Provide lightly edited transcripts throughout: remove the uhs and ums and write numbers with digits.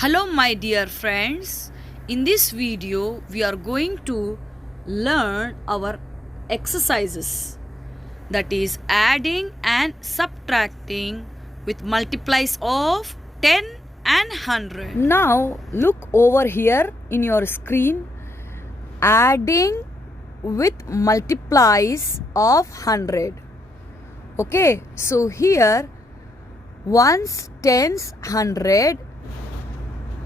Hello my dear friends, in this video we are going to learn our exercises, that is adding and subtracting with multiplies of 10 and 100. Now look over here in your screen, adding with multiplies of 100. Okay, so here ones, tens, 100,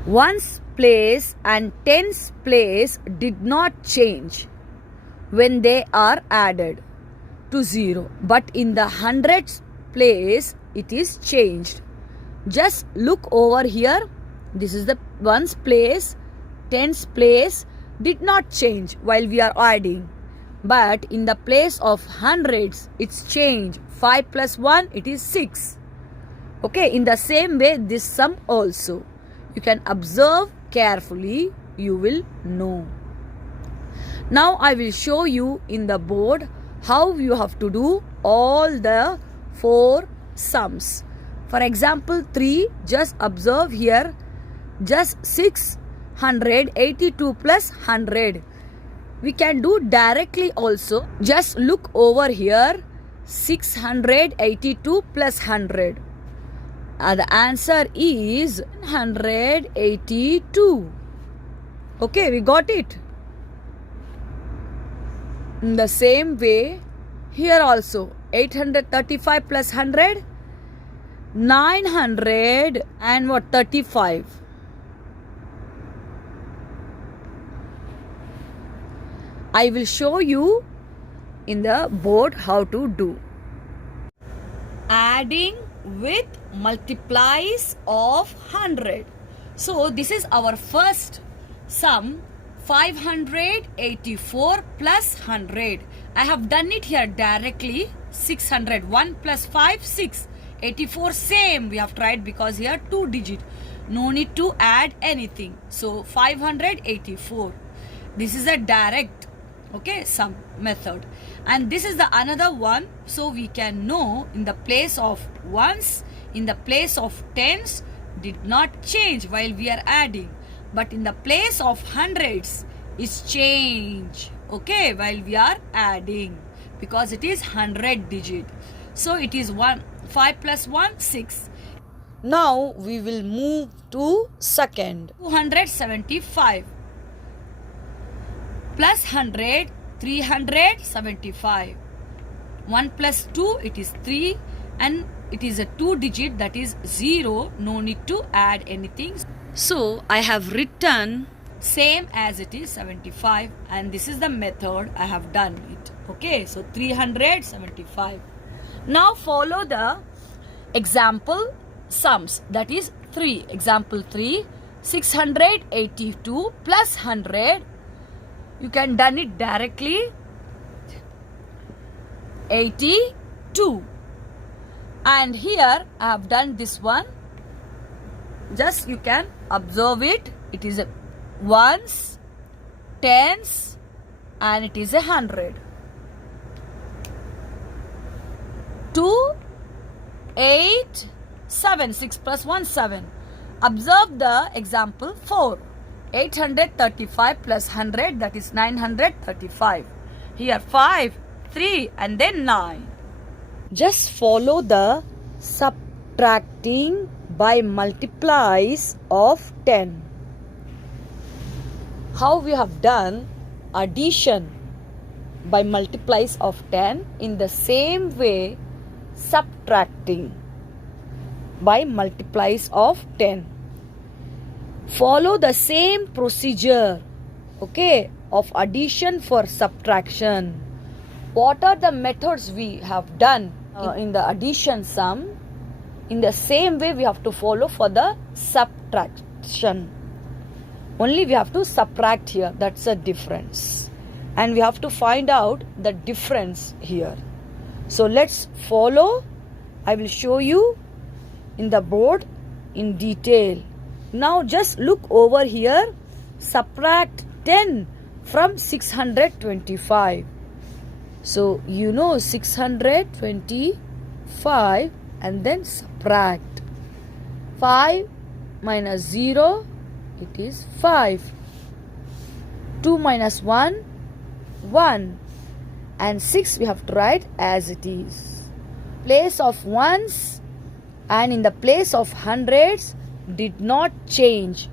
ones place and tens place did not change when they are added to 0, but in the hundreds place it is changed. Just look over here, this is the ones place, tens place did not change while we are adding, but in the place of hundreds it's changed. 5 plus 1 it is 6. Okay, in the same way this sum also. You can observe carefully, you will know. Now I will show you in the board how you have to do all the 4 sums. For example 3, just observe here, just 682 plus 100. We can do directly also. Just look over here, 682 plus 100. The answer is 182. Okay, we got it. In the same way, here also 835 plus 100, 900 and what, 35. I will show you in the board how to do. Adding with multiplies of 100. So this is our first sum, 584 plus 100. I have done it here directly. 600, 1 plus 5, 6. 84 same we have tried because here 2 digit. No need to add anything. So 584. This is a direct sum method, and this is the another one. So we can know in the place of ones, in the place of tens did not change while we are adding, but in the place of hundreds is change while we are adding, because it is 100 digit. So it is 5 plus 1, 6. Now we will move to second. 275 plus 100, 375. 1 plus 2 it is 3, and it is a 2 digit, that is 0. No need to add anything. So I have written same as it is 75, and this is the method I have done it. Okay, so 375. Now follow the example sums, that is 3. Example 3, 682 plus 100. You can done it directly, 82. And here I have done this one. Just you can observe it. It is a ones, tens, and it is 100. 2, 8, 7. 6 plus 1, 7. Observe the example 4. 835 plus 100, that is 935. Here 5, 3 and then 9. Just follow the subtracting by multiplies of 10. How we have done addition by multiplies of 10, in the same way subtracting by multiplies of 10. Follow the same procedure of addition for subtraction. What are the methods we have done in the addition sum? In the same way we have to follow for the subtraction. Only we have to subtract here, that's a difference, and we have to find out the difference here. So let's follow. I will show you in the board in detail. Now just look over here, subtract 10 from 625. So you know 625 and then subtract. 5 minus 0, it is 5. 2 minus 1, 1. And 6 we have to write as it is. Place of ones and in the place of hundreds did not change.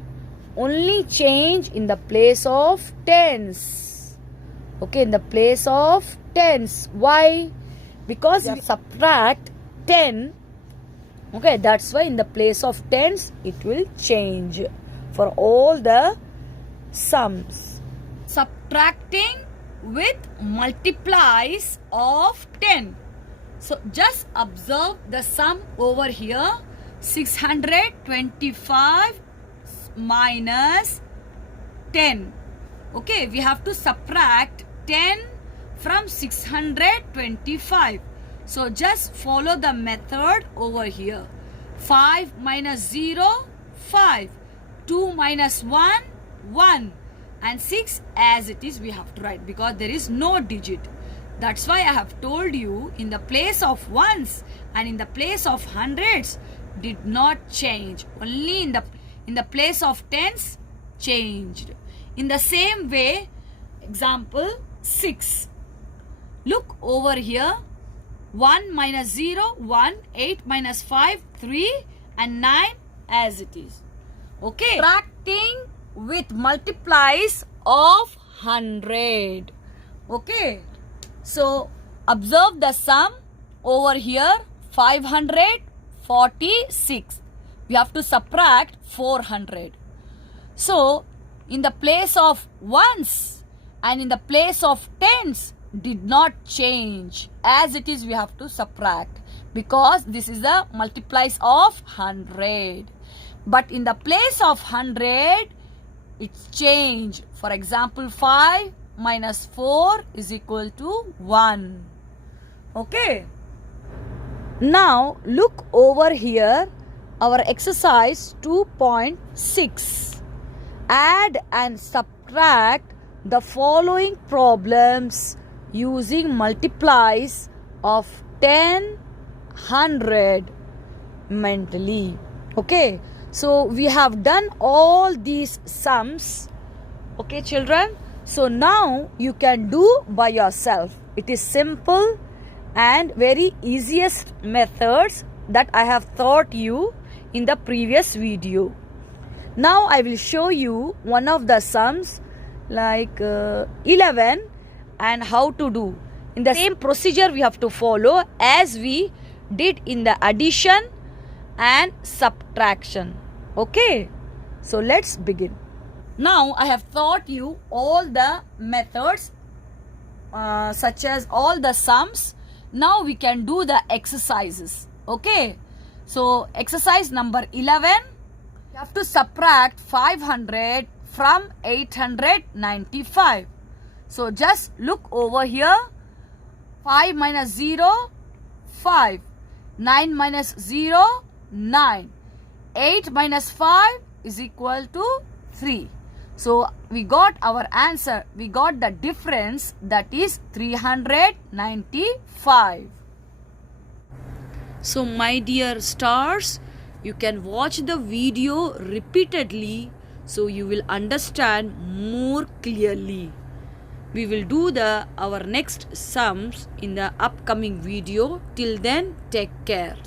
Only change in the place of tens. Okay, in the place of tens. Why? Because we subtract 10. Okay, that's why in the place of tens it will change for all the sums. Subtracting with multiplies of 10. So just observe the sum over here. 625 minus 10. Okay, we have to subtract 10 from 625. So just follow the method over here. 5 minus 0, 5. 2 minus 1, 1. And 6 as it is we have to write because there is no digit. That's why I have told you in the place of ones and in the place of hundreds did not change. Only in the place of tens changed. In the same way, example 6. Look over here. 1 minus 0, 1. 8 minus 5, 3. And 9 as it is. Okay. Subtracting with multiplies of 100. Okay. So, observe the sum over here. 546. We have to subtract 400. So, in the place of ones and in the place of tens did not change. As it is we have to subtract because this is the multiplies of 100. But in the place of 100 it's changed. For example, 5 minus 4 is equal to 1. Okay. Now look over here, our exercise 2.6. Add and subtract the following problems using multiplies of 10, 100 mentally. Okay. So we have done all these sums. Okay, children. So now you can do by yourself. It is simple and very easiest methods that I have taught you in the previous video. Now I will show you one of the sums like 11 and how to do. In the same procedure we have to follow as we did in the addition and subtraction. Okay, so let's begin. Now I have taught you all the methods such as all the sums. Now we can do the exercises. Okay, so exercise number 11, you have to subtract 500 from 895. So just look over here. 5 minus 0, 5. 9 minus 0, 9. 8 minus 5 is equal to 3. So we got our answer. We got the difference, that is 395. So my dear stars, you can watch the video repeatedly so you will understand more clearly. We will do our next sums in the upcoming video. Till then, take care.